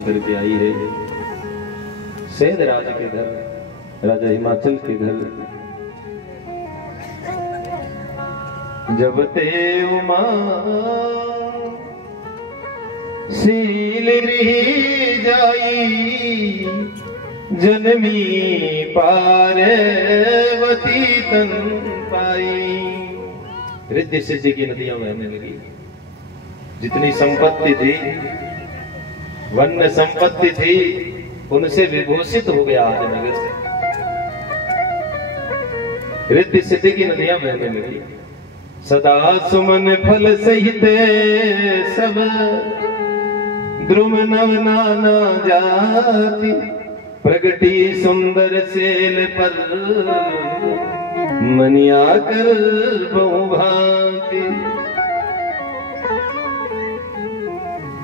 करके आई है सैद राज के घर, राजा हिमाचल के घर। जब ते उमा सील रही जाई, जनमी पार्वती तन पाई। रिद्धि सिद्धि की नदियां बहने लगी। जितनी संपत्ति थी, वन्य संपत्ति थी, उनसे विभूषित हो गया आज नगर से। रिद्धि सिद्धि की नदियां बहने लगी। सदा सुमन फल सहित सब, द्रुम नव नाना जाति। प्रगटी सुंदर सेल पर, मनिया कर बहु भांति।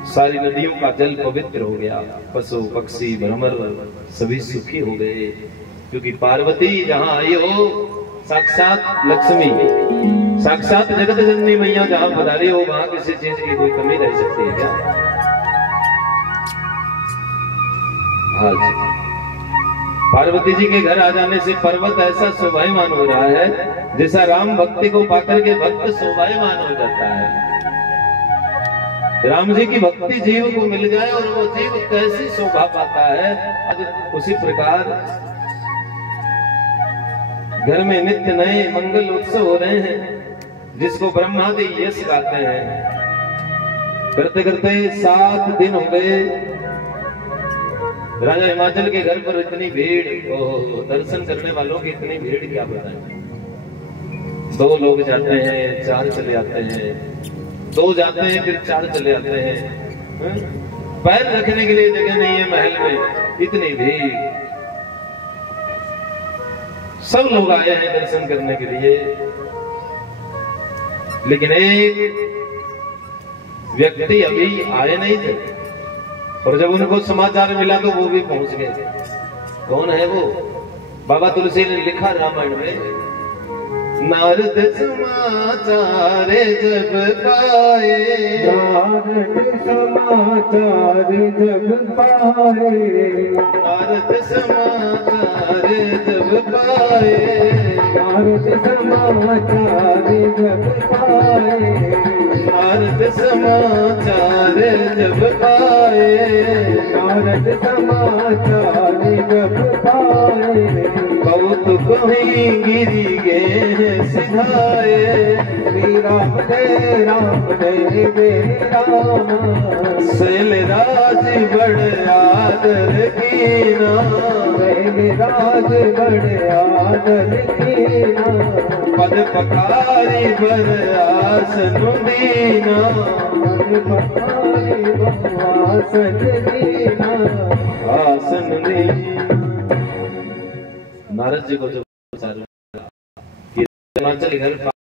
सारी नदियों का जल पवित्र हो गया। पशु पक्षी भ्रमर सभी सुखी हो गए, क्योंकि पार्वती जहां आई हो, साक्षात लक्ष्मी, साक्षात जगत जननी मैया जहां पधारी हो, वहां किसी चीज की कोई कमी रह सकती है क्या? आज पार्वती जी के घर आ जाने से पर्वत ऐसा शोभायमान हो रहा है, जैसा राम भक्ति को पाकर के भक्त शोभायमान हो जाता है। राम जी की भक्ति जीव को मिल जाए और वो जीव कैसी शोभा पाता है, उसी प्रकार घर में नित्य नए मंगल उत्सव हो रहे हैं, जिसको ब्रह्मादि यश गाते हैं। करते करते 7 दिन हो गए। राजा हिमाचल के घर पर इतनी भीड़, दर्शन करने वालों की इतनी भीड़ क्या बताएं। 2 लोग जाते हैं, 4 चले आते हैं, 2 जाते हैं फिर 4 चले आते हैं। पैर रखने के लिए जगह नहीं है महल में, इतनी भीड़। सब लोग आए हैं दर्शन करने के लिए, लेकिन एक व्यक्ति अभी आए नहीं थे। और जब उनको समाचार मिला तो वो भी पहुंच गए। कौन है वो? बाबा तुलसी ने लिखा रामायण में, नारद समाचार जब पाए, नारद समाचार जब पाए, नारद समाचार जब पाए, नारद समाचार जब पाए, नारद समाचार जब पाए, नारद समाचार जब पाए। बहुत कहीं गिरी गए सिधाए, राम जय राम जय जय राम। शैल राज बड़ आदर कीना, शैल राज बड़ आदर कीना। पद पखारी बर आसन दीना, पद पखारी बर आसन दीना, आसन दीना। नारद जी को जब हिमाचल घर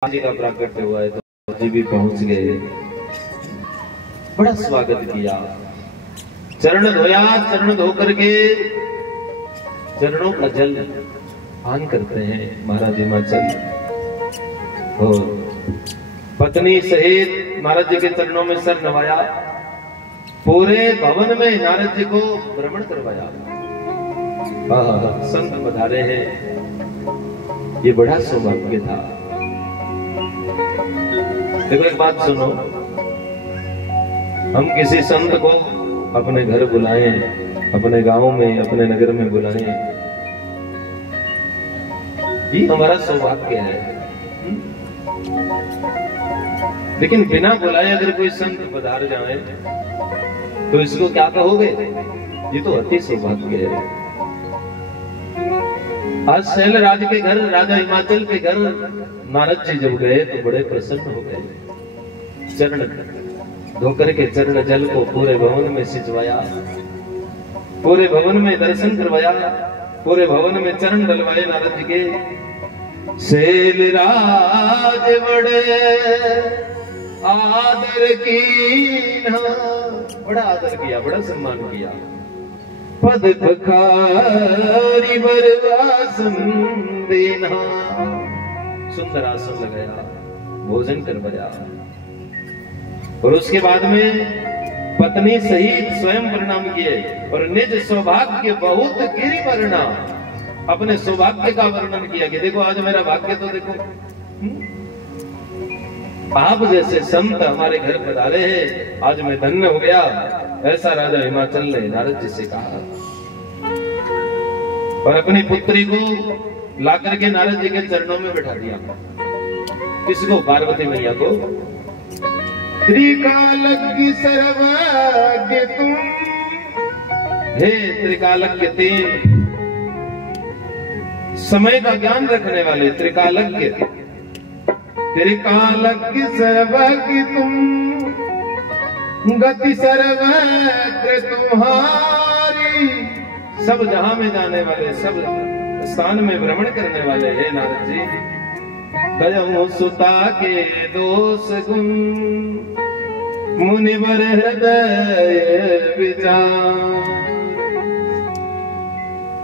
जी का प्राकट्य हुआ है, तो जी भी पहुंच गए। बड़ा स्वागत किया, चरण धोया। चरण धो करके चरणों का जल पान करते हैं महाराज हिमाचल। और पत्नी सहित महाराज जी के चरणों में सर नवाया। पूरे भवन में नारद जी को भ्रमण करवाया। संत पधारे हैं, ये बड़ा सौभाग्य था। देखो एक बात सुनो, हम किसी संत को अपने घर बुलाएं, अपने गांव में, अपने नगर में बुलाएं, ये हमारा सौभाग्य है। लेकिन बिना बुलाए अगर कोई संत पधार जाए तो इसको क्या कहोगे? ये तो अति सौभाग्य है। आज शैल राज के घर, राजा हिमाचल के घर नारद जी जब गए तो बड़े प्रसन्न हो गए। चरण धोकर के चरण जल को पूरे भवन में सिंचवाया, पूरे भवन में दर्शन करवाया, पूरे भवन में चरण डलवाए नारद जी के। शैल राज बड़े आदर कीना, बड़ा आदर किया, बड़ा सम्मान किया। पद पखारी बर आसन देना, सुंदर आसन लगाया, भोजन करवाया। और उसके बाद में पत्नी सहित स्वयं प्रणाम किए और निज सौभाग्य बहुत गिरी वर्णा, अपने सौभाग्य का वर्णन किया कि देखो आज मेरा भाग्य तो देखो, आप जैसे संत हमारे घर पधारे हैं, आज मैं धन्य हो गया। ऐसा राजा हिमाचल ने नारद जी से कहा और अपनी पुत्री को लाकर के नारद जी के चरणों में बैठा दिया। किसको? पार्वती मैया को। त्रिकालज्ञ सर्वज्ञ तुम, हे त्रिकालज्ञ तीन, समय का ज्ञान रखने वाले त्रिकालज्ञ, त्रिकालज्ञ सर्वज्ञ तुम, गति सर्वत्र तुम्हारी, सब जहां में जाने वाले, सब स्थान में भ्रमण करने वाले हैं नारद जी। कयऊ सुता के दोष गुण, मुनिवर हृदय विचार,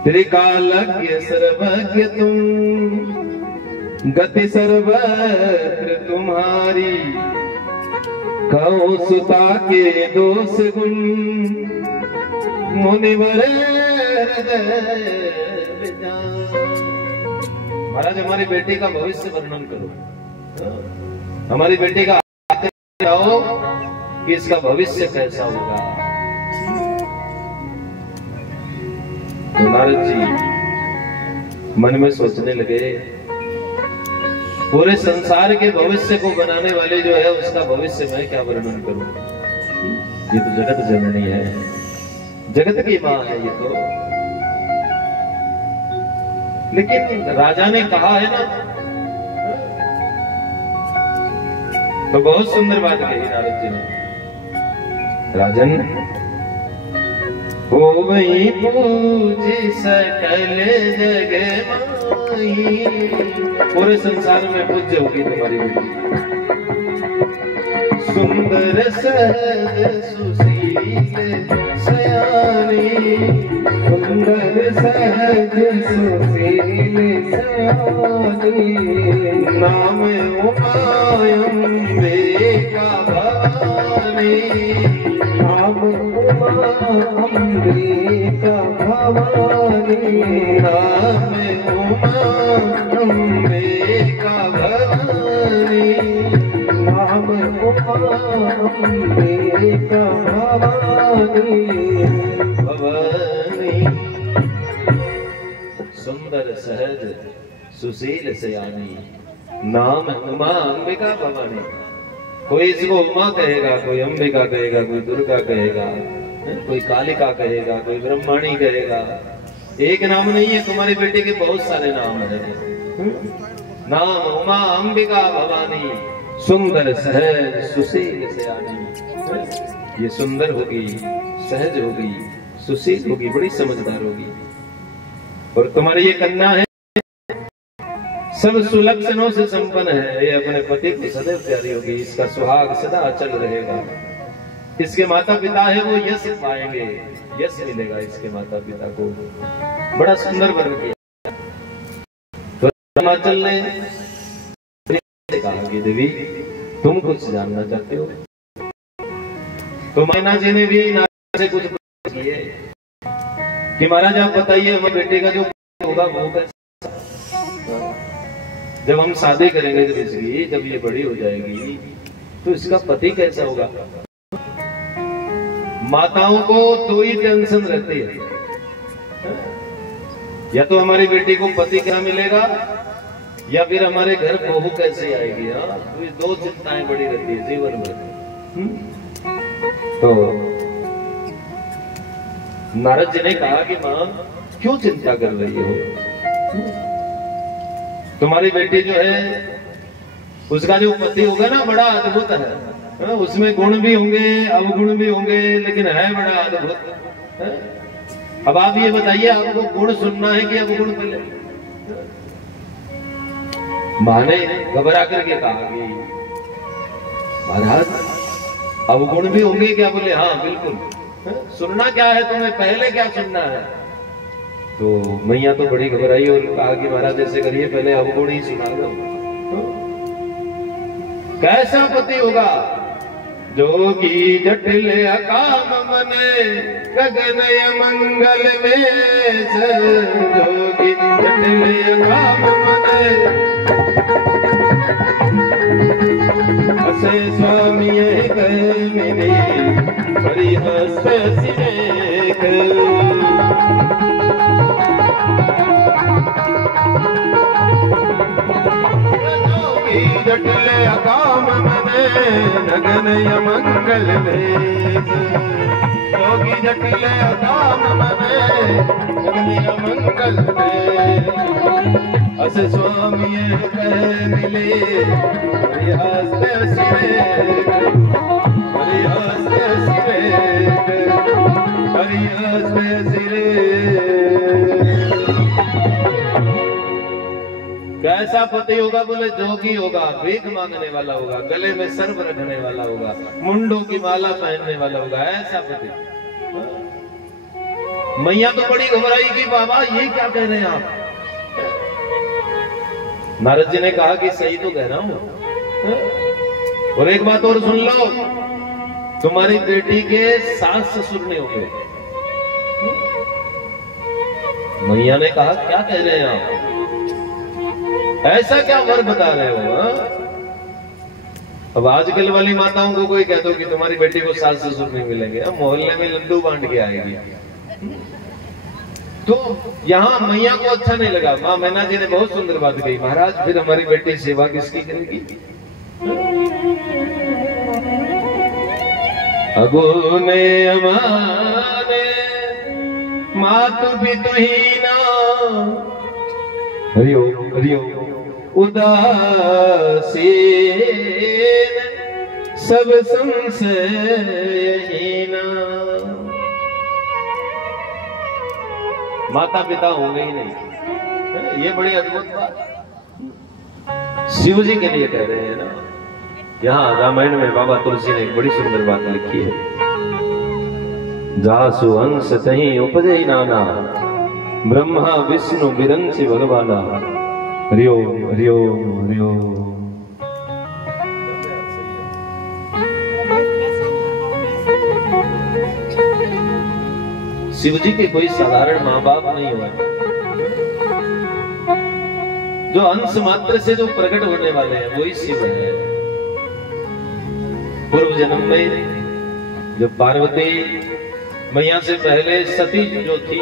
त्रिकालज्ञ सर्वज्ञ तुम, गति सर्वत्र तुम्हारी, कहो सुता के दोष गुण, मुनिवर हृदय विचार। महाराज हमारी बेटी का भविष्य वर्णन करो, हमारी बेटी का बताओ कि इसका भविष्य कैसा होगा। तो नारद जी मन में सोचने लगे, पूरे संसार के भविष्य को बनाने वाले जो है उसका भविष्य मैं क्या वर्णन करूं। ये तो जगत जननी है, जगत की मां है ये तो। लेकिन राजा ने कहा है ना, तो बहुत सुंदर बात कही नारद जी ने। राजन हो वही पूज सकल जग माई, पूरे संसार में पूज्य होगी तुम्हारी बेटी। सुंदर सहज सुशील सयानी, सुंदर सहज सुशील सयानी, नाम उमायंबे का भवानी, नाम उमायंबे का भवानी, नाम उमायंबे का भवानी, नाम उमायंबे का भवानी, भवानी। सुंदर सहज सुशील सयानी, नाम उमा अंबिका भवानी। कोई इसको उमा कहेगा, कोई अंबिका कहेगा, कोई दुर्गा कहेगा, कोई कालिका कहेगा, कोई ब्रह्माणी कहेगा। एक नाम नहीं है, तुम्हारी बेटे के बहुत सारे नाम है। नाम उमा अंबिका भवानी, सुंदर सहज सुशील सयानी। ये सुंदर होगी, सहज होगी, सुशील होगी, बड़ी समझदार होगी। और तुम्हारी ये कन्या है, सब सुलक्षणों से संपन्न है। ये अपने पति को सदैव प्यारी होगी, इसका सुहाग सदा अचल रहेगा। इसके माता पिता है वो यश पाएंगे, यश मिलेगा इसके माता पिता को। बड़ा सुंदर वर्ण किया। तो हिमाचल ने कहा कि देवी तुम कुछ जानना चाहते हो? तो मैना जी ने भी नारद से कुछ किए कि महाराज आप बताइए हमारे बेटे का जो होगा वो कैसा, जब हम शादी करेंगे जब इसकी, जब ये बड़ी हो जाएगी तो इसका पति कैसा होगा। माताओं को तो ही टेंशन रहती है, या तो हमारी बेटी को पति क्या मिलेगा या फिर हमारे घर बहू कैसे आएगी। हाँ, तो ये दो चिंताएं बड़ी रहती है जीवन में। तो नारद जी ने कहा कि मां क्यों चिंता कर रही हो, तुम्हारी बेटी जो है उसका जो पति होगा ना बड़ा अद्भुत है। उसमें गुण भी होंगे, अवगुण भी होंगे, लेकिन है बड़ा अद्भुत। अब आप ये बताइए आपको गुण सुनना है कि अवगुण पहले? मां ने घबरा करके कहा कि महाराज अवगुण भी होंगे क्या? बोले हाँ बिल्कुल। सुनना क्या है तुम्हें, पहले क्या सुनना है? तो मैया तो बड़ी घबराई और कहा कि महाराज ऐसे करिए पहले अवगुण ही सुना दो। कैसा पति होगा जोगी जटिल अकाम मने गगन मंगल वेश, जोगी जटिल अकाम मने असे स्वामी मिली परिहस सिरेख। जोगी जटिल अकाम मने गगन मंगल वेश, जोगी जटिल अकाम मने गगन मंगल वेश। अस स्वामी मिले परिहस सिरेख, परिहस सिरेख, परिहस सिरेख। कैसा पति होगा? बोले जोगी होगा, भीख मांगने वाला होगा, गले में सर्प रखने वाला होगा, मुंडों की माला पहनने वाला होगा, ऐसा पति। मैया तो बड़ी घबराई कि बाबा ये क्या कह रहे हैं आप? नारद जी ने कहा कि सही तो कह रहा हूं, और एक बात और सुन लो, तुम्हारी बेटी के सास ससुर नहीं होंगे। मैया ने कहा क्या कह रहे हैं आप? ऐसा क्या वर बता रहे हो? अब आजकल वाली माताओं को कोई कहता हो कि तुम्हारी बेटी को सास ससुर नहीं मिलेंगे, अब मोहल्ले में लड्डू बांट के आएगी। तो यहाँ मैया को अच्छा नहीं लगा। माँ मैना जी ने बहुत सुंदर बात कही, महाराज फिर हमारी बेटी सेवा किसकी करेगी? अगुने अमाने मातु पितुहीना, हरिओ हरिओ उदासीन सब संशयहीना। माता पिता होंगे ही नहीं, ये बड़ी अद्भुत बात शिव जी के लिए कह रहे हैं ना। यहाँ रामायण में बाबा तुलसी ने एक बड़ी सुंदर बात लिखी है, जासु हंस तहीं उपजे नाना, ब्रह्मा विष्णु बिरंसी भगवाना। हरिओ हरिओ हरिओ। शिव जी के कोई साधारण माँ बाप नहीं हुआ, जो अंश मात्र से जो प्रकट होने वाले हैं वही शिव है। पूर्व जन्म में जब पार्वती मैया से पहले सती जो थी,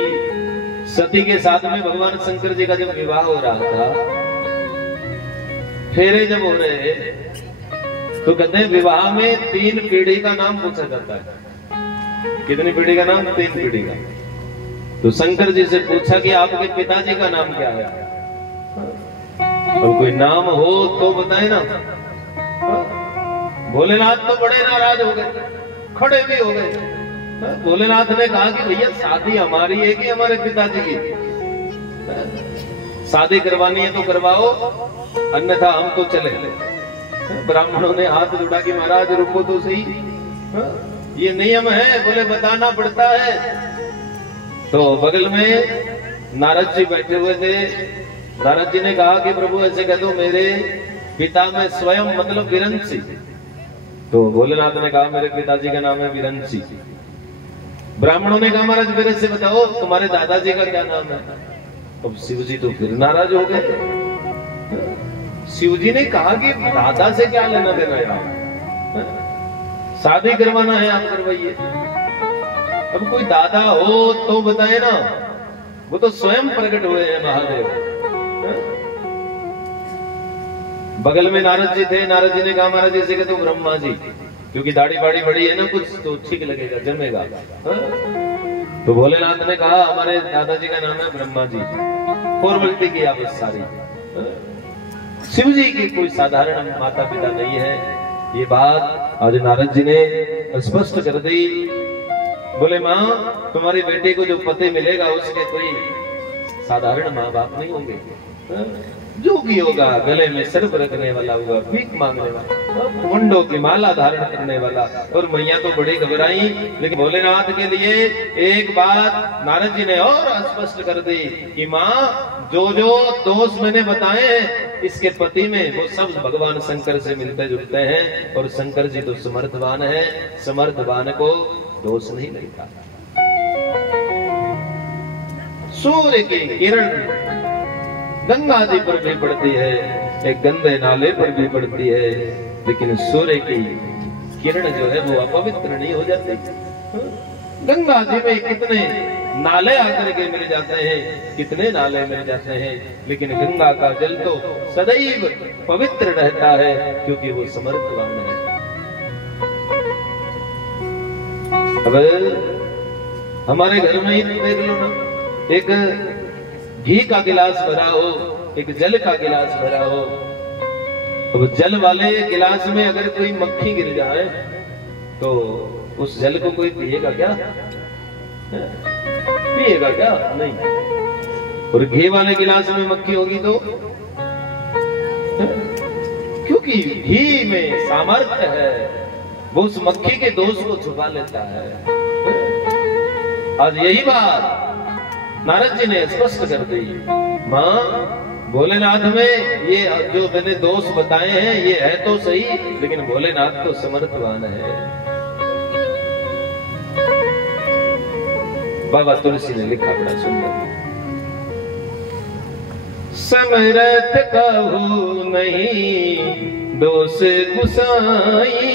सती के साथ में भगवान शंकर जी का जब विवाह हो रहा था, फेरे जब हो रहे तो कहते हैं विवाह में 3 पीढ़ी का नाम पूछा जाता है। कितनी पीढ़ी का नाम? 3 पीढ़ी का। तो शंकर जी से पूछा कि आपके पिताजी का नाम क्या है? अब कोई नाम हो तो बताए ना। भोलेनाथ तो बड़े नाराज हो गए, खड़े भी हो गए। भोलेनाथ ने कहा कि भैया शादी हमारी है कि हमारे पिताजी की? शादी करवानी है तो करवाओ, अन्यथा हम तो चले। ब्राह्मणों ने हाथ जोड़ा कि महाराज रुको तो सही, ये नियम है। बोले बताना पड़ता है। तो बगल में नारद जी बैठे हुए थे। नारद जी ने कहा कि प्रभु ऐसे कह दो मेरे पिता में स्वयं मतलब विरंसी। तो भोलेनाथ ने कहा मेरे पिताजी का नाम है विरंसी। ब्राह्मणों ने कहा महाराज मेरे से बताओ तुम्हारे दादाजी का क्या नाम है? अब शिव जी तो फिर नाराज हो गए। शिव जी ने कहा कि दादा से क्या लेना देना यार, शादी करवाना है आप करवाइए। अब कोई दादा हो तो बताए ना, वो तो स्वयं प्रकट हुए हैं महादेव। बगल में नारद जी थे। नारद जी ने कहा महाराज जैसे कि तो ब्रह्मा जी, क्योंकि दाढ़ी बाड़ी बड़ी है ना कुछ तो ठीक लगेगा, जमेगा। तो भोलेनाथ ने कहा हमारे दादाजी का नाम है ब्रह्मा जी। फॉर्मेलिटी की आप सारी। शिव जी की कोई साधारण माता पिता नहीं है। ये बात आज नारद जी ने स्पष्ट कर दी। बोले माँ तुम्हारी बेटे को जो पति मिलेगा उसके कोई साधारण माँ बाप नहीं होंगे। जो भी होगा, गले में सर्प रखने वाला होगा, भीख मांगने वाला, मुंडों की माला धारण करने वाला। और मैया तो बड़ी घबराई, लेकिन भोलेनाथ के लिए एक बात नारद जी ने और स्पष्ट कर दी कि माँ जो जो दोष मैंने बताए हैं इसके पति में, वो सब भगवान शंकर से मिलते जुलते हैं। और शंकर जी तो समर्थवान है, समर्थवान को दोष नहीं लगता। सूर्य की किरण गंगा जी पर भी पड़ती है, एक गंदे नाले पर भी पड़ती है, लेकिन सूर्य की किरण जो है वो अपवित्र नहीं हो जाती। गंगा जी में कितने नाले आकर के मिल जाते हैं, कितने नाले मिल जाते हैं, लेकिन गंगा का जल तो सदैव पवित्र रहता है, क्योंकि वो समर्थवान है। अब हमारे घर में ही देख लो ना, एक घी का गिलास भरा हो, एक जल का गिलास भरा हो। अब जल वाले गिलास में अगर कोई मक्खी गिर जाए तो उस जल को कोई पिएगा क्या? पिएगा क्या? नहीं। और घी वाले गिलास में मक्खी होगी तो, क्योंकि घी में सामर्थ्य है, वो उस मक्खी के दोष को छुपा लेता है। आज यही बात नारद जी ने स्पष्ट कर दी। मां, भोलेनाथ में ये जो मैंने दोष बताए हैं ये है तो सही, लेकिन भोलेनाथ तो समर्थवान है। बाबा तुलसी ने लिखा बड़ा सुंदर, समरथ कहू नहीं दोष गुसाई,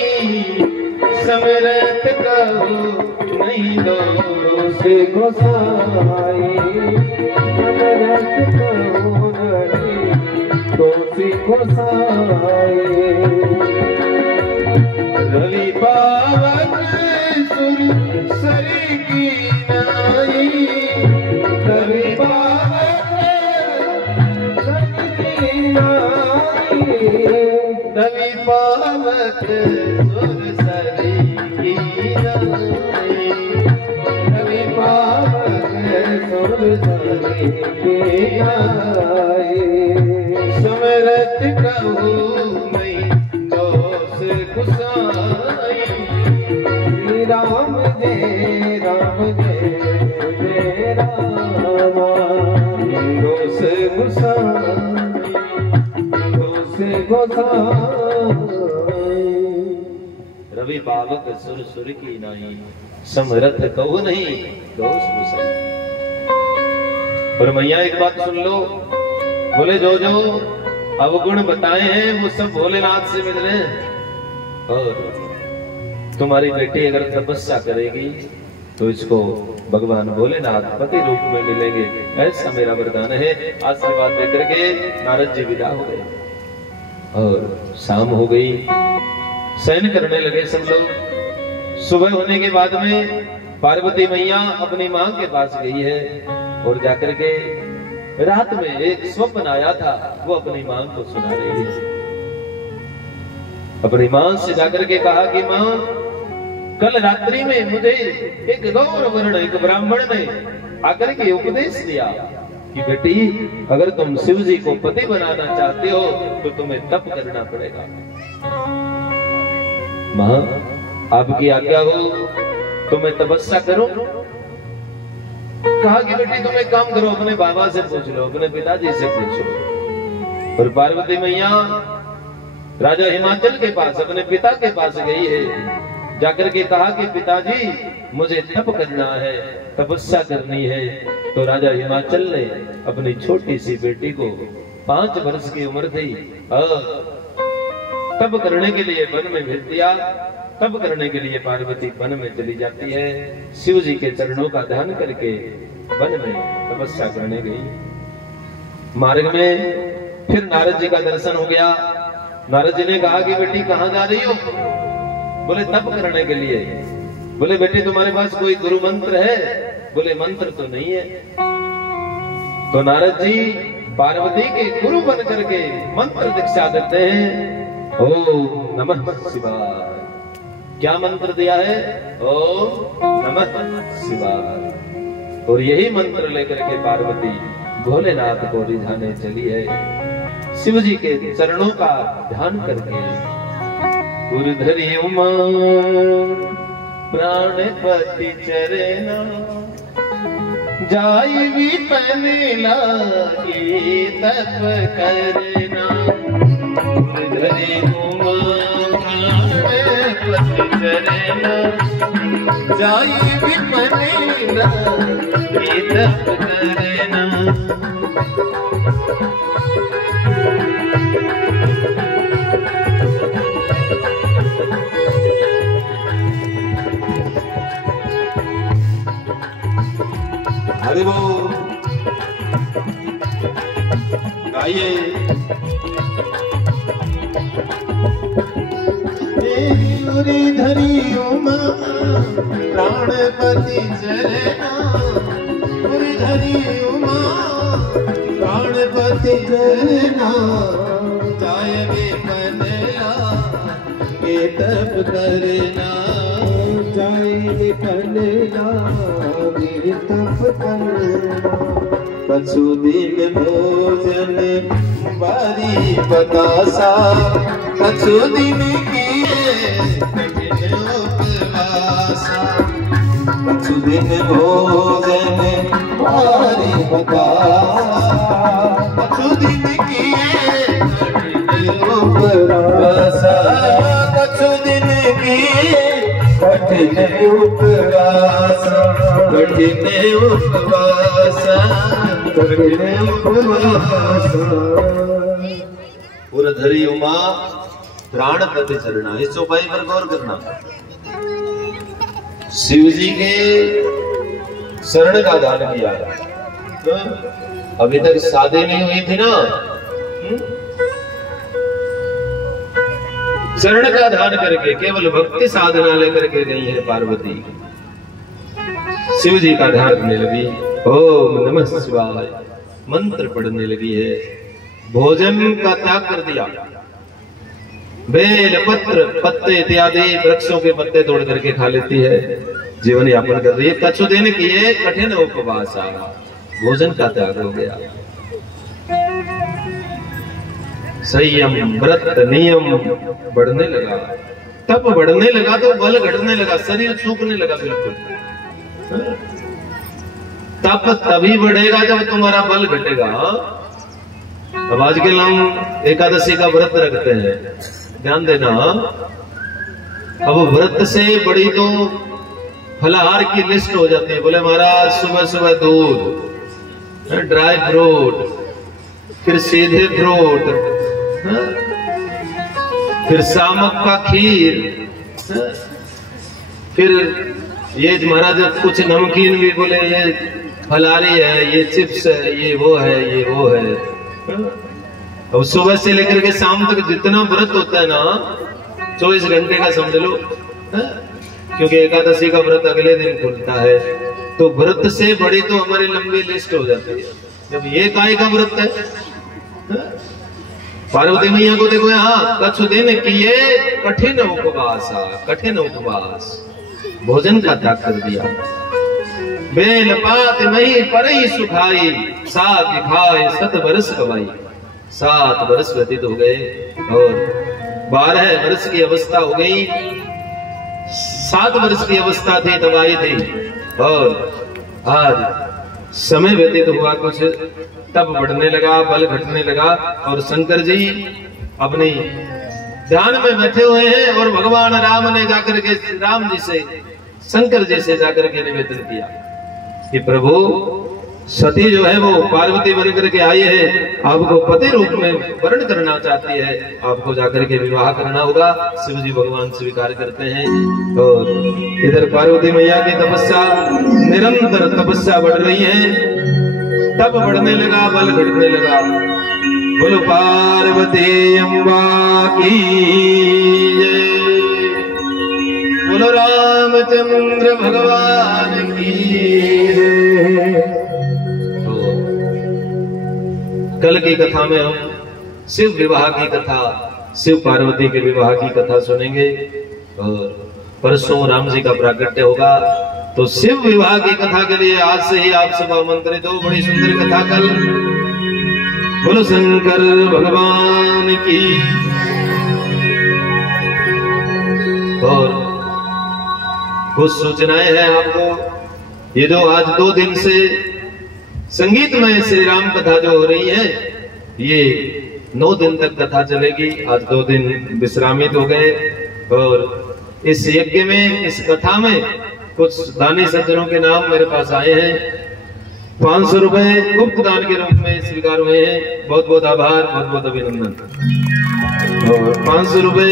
समरथ कहू नहीं दोष गुसाई, समरथ कहू नहीं दोष गुसाई। रवि पावन सुर सरी की नाई, रवि पावन सरी की नाई, रवि पावन सुर सरी की नाई, रवि पावन सुर सरी की नाई। समरथ कहू नहीं दोष गुसाई, राम जय राम जय जय राम, दोष गुसाई, दोष गुसाई। रवि पावक सुर सुर की नाई, समरथ कहू नहीं दोष गुसाई। और मैया एक बात सुन लो, बोले जो जो अवगुण बताए हैं वो सब भोलेनाथ से मिल रहे हैं। और तुम्हारी बेटी अगर तपस्या करेगी तो इसको भगवान भोलेनाथ पति रूप में मिलेंगे, ऐसा मेरा वरदान है। आशीर्वाद देकर के नारद जी विदा हो गए और शाम हो गई, शयन करने लगे सब लोग। सुबह होने के बाद में पार्वती मैया अपनी मां के पास गई है और जाकर के रात में एक स्वप्न आया था, वो अपनी मां को सुना रही है। अपनी मां से जाकर के कहा कि मां, कल रात्रि में मुझे एक गौर वर्ण एक ब्राह्मण ने आकर के उपदेश दिया कि बेटी, अगर तुम शिव जी को पति बनाना चाहते हो तो तुम्हें तप करना पड़ेगा। मां, आपकी आज्ञा हो तो मैं तपस्या करूं। कहा कि बेटी तुम एक काम करो, अपने बाबा से पूछ लो, अपने पिताजी से पूछो। और पार्वती मैया राजा हिमाचल के पास, अपने पिता के पास गई है। जाकर के कहा कि पिताजी मुझे तप करना है, तपस्या करनी है। तो राजा हिमाचल ने अपनी छोटी सी बेटी को 5 वर्ष की उम्र थी तप करने के लिए वन में भेज दिया। तप करने के लिए पार्वती वन में चली जाती है, शिव जी के चरणों का ध्यान करके वन में तपस्या करने गई। मार्ग में फिर नारद जी का दर्शन हो गया। नारद जी ने कहा कि बेटी कहाँ जा रही हो? बोले तप करने के लिए। बोले बेटी तुम्हारे पास कोई गुरु मंत्र है? बोले मंत्र तो नहीं है। तो नारद जी पार्वती के गुरु बन करके मंत्र दीक्षा देते हैं। ओम नमः शिवाय। क्या मंत्र दिया है? ओम नमः शिवाय। और यही मंत्र लेकर के पार्वती भोलेनाथ को रिझाने चली है। शिव जी के चरणों का ध्यान करके उर्धरी उमा प्राणपति चरना जाई भी पहने लागी तप करना उर्धरी उमा प्राणपति चरना जाई भी पहने लागी तप करना हरि बोल गाइए। धरी उमा प्राणपति चरना धरी उमा प्राणपति चरना जाय वे मनला ये तप करना जाय वे मनला तप करना कछु दिन भोजन बारी बतासा कछु दिन किए कठिन उपवासा कछु दिन भोजन बारी बतासा कछु दिन किए कठिन उपवासा कछु दिन किए कठिन उपवासा कठिन उपवासा कठिन उपवासा। उर्धरी उमा प्राणपति चरना, इस चौपाई पर गौर करना। शिव जी के शरण का दान किया, अभी तक शादी नहीं हुई थी ना, चरण का ध्यान करके केवल भक्ति साधना लेकर के गई है पार्वती। शिव जी का ध्यान करने लगी, ओम नमः शिवाय मंत्र पढ़ने लगी है। भोजन का त्याग कर दिया, बेल पत्र पत्ते इत्यादि वृक्षों के पत्ते तोड़ करके खा लेती है, जीवन यापन कर रही है। कछु दिन किए कठिन उपवास, भोजन का त्याग हो गया। संयम व्रत नियम बढ़ने लगा, तप बढ़ने लगा तो बल घटने लगा, शरीर सूखने लगा बिल्कुल। तप तभी बढ़ेगा जब तुम्हारा बल घटेगा। अब आजकल हम एकादशी का व्रत रखते हैं, ध्यान देना। अब व्रत से बड़ी तो फलाहार की लिस्ट हो जाती है। बोले महाराज सुबह सुबह दूध, ड्राई फ्रूट, फिर सीधे फ्रूट, फिर सामक का खीर, फिर ये महाराज कुछ नमकीन भी बोले ये फलारी है, ये चिप्स है, ये वो है, ये वो है। अब सुबह से लेकर के शाम तक जितना व्रत होता है ना, 24 घंटे का समझ लो, क्योंकि एकादशी का व्रत अगले दिन खुलता है। तो व्रत से बड़ी तो हमारी लंबी लिस्ट हो जाती है। जब ये काय का व्रत है, पार्वती मैया को देखो यहाँ, कछु दिन किए कठिन उपवास, कठिन उपवास, भोजन का त्याग कर दिया। बेल पात मही परई सुखाई, सात खाए 7 वर्ष गवाई। 7 वर्ष व्यतीत हो गए और 12 वर्ष की अवस्था हो गई। 7 वर्ष की अवस्था थी तब आई थी, और आज समय व्यतीत हुआ, कुछ तप बढ़ने लगा, बल घटने लगा, और शंकर जी अपनी ध्यान में बैठे हुए हैं। और भगवान राम ने जाकर के राम जी से, शंकर जी से जाकर के निवेदन किया कि प्रभु सती जो है वो पार्वती बन करके आई है, आपको पति रूप में वर्ण करना चाहती है, आपको जाकर के विवाह करना होगा। शिव जी भगवान स्वीकार करते हैं। और इधर पार्वती मैया की तपस्या, निरंतर तपस्या बढ़ रही है, तप बढ़ने लगा, बल घटने लगा। बोलो पार्वती अम्बा की जय, बोलो रामचंद्र भगवान की जय। कल की कथा में हम शिव विवाह की कथा, शिव पार्वती के विवाह की कथा सुनेंगे, और परसों राम जी का प्राकट्य होगा। तो शिव विवाह की कथा के लिए आज से ही आप सब आमंत्रित हो। बड़ी सुंदर कथा कल बोलो शंकर भगवान की। और कुछ सूचनाएं हैं आपको। ये जो आज 2 दिन से संगीतमय श्री राम कथा जो हो रही है, ये 9 दिन तक कथा चलेगी। आज 2 दिन विश्रामित हो गए। और इस यज्ञ में, इस कथा में कुछ दानी सज्जनों के नाम मेरे पास आए हैं। 500 रुपए गुप्त दान के रूप में स्वीकार हुए हैं। बहुत बहुत आभार, बहुत बहुत अभिनंदन। और 500 रुपए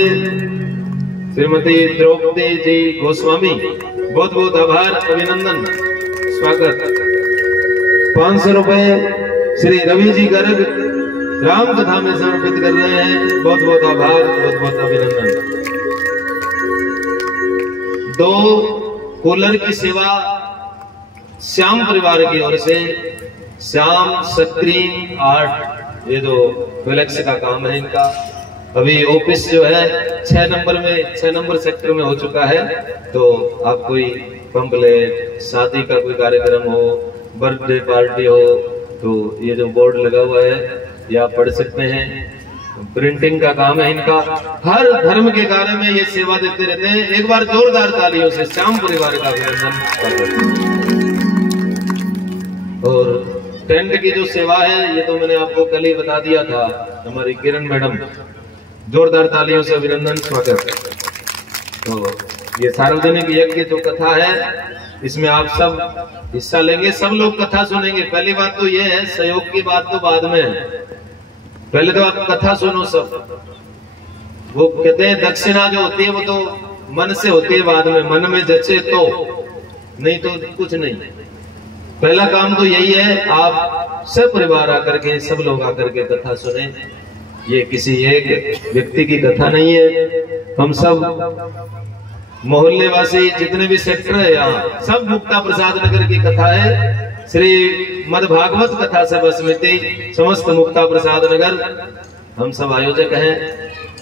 श्रीमती द्रौपदी जी गोस्वामी, बहुत बहुत आभार, अभिनंदन, स्वागत। 500 रुपए श्री रवि जी गर्ग राम कथा में समर्पित कर रहे हैं। बहुत बहुत आभार, बहुत बहुत अभिनंदन। 2 कूलर की सेवा श्याम परिवार की ओर से, श्याम स्क्रीन आर्ट, ये जो फ्लेक्स का काम है इनका। अभी ऑफिस जो है 6 नंबर सेक्टर में हो चुका है। तो आप कोई पंपलेट, शादी का कोई कार्यक्रम हो, बर्थडे पार्टी हो, तो ये जो बोर्ड लगा हुआ है ये आप पढ़ सकते हैं। प्रिंटिंग का काम है इनका। हर धर्म के कार्य में ये सेवा देते रहते हैं। एक बार जोरदार तालियों से श्याम परिवार का अभिनंदन। और टेंट की जो सेवा है, ये तो मैंने आपको कल ही बता दिया था। हमारी किरण मैडम, जोरदार तालियों से अभिनंदन, स्वागत। तो ये सार्वजनिक यज्ञ जो कथा है, इसमें आप सब हिस्सा लेंगे, सब लोग कथा सुनेंगे। पहली बात तो ये है, सहयोग की बात तो बाद में है, पहले तो आप कथा सुनो सब। वो कहते हैं दक्षिणा जो होती है वो तो मन से होती है, बाद में मन में जचे तो, नहीं तो कुछ नहीं। पहला काम तो यही है, आप सब परिवार आकर के, सब लोग आकर के कथा सुने। ये किसी एक व्यक्ति की कथा नहीं है। हम सब मोहल्ले वासी जितने भी सेक्टर है यहाँ, सब मुक्ता प्रसाद नगर की कथा है। श्री मद भागवत कथा सभा समिति समस्त मुक्ता प्रसाद नगर, हम सब आयोजक हैं।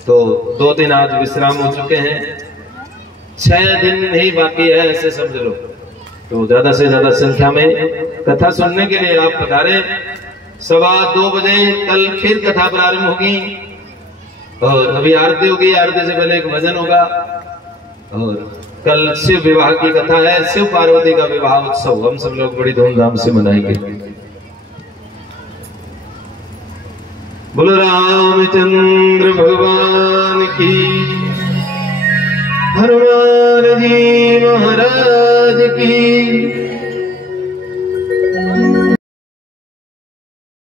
तो 2 दिन आज विश्राम हो चुके हैं, 6 दिन ही बाकी है, ऐसे समझ लो। तो ज्यादा से ज्यादा संख्या में कथा सुनने के लिए आप पधारे। 2:15 बजे कल फिर कथा प्रारंभ होगी। और अभी आरती होगी, आरती से पहले एक भजन होगा। और कल शिव विवाह की कथा है, शिव पार्वती का विवाह उत्सव हम सब लोग बड़ी धूमधाम से मनाएंगे। बोलो रामचंद्र भगवान की, हनुमान जी महाराज की।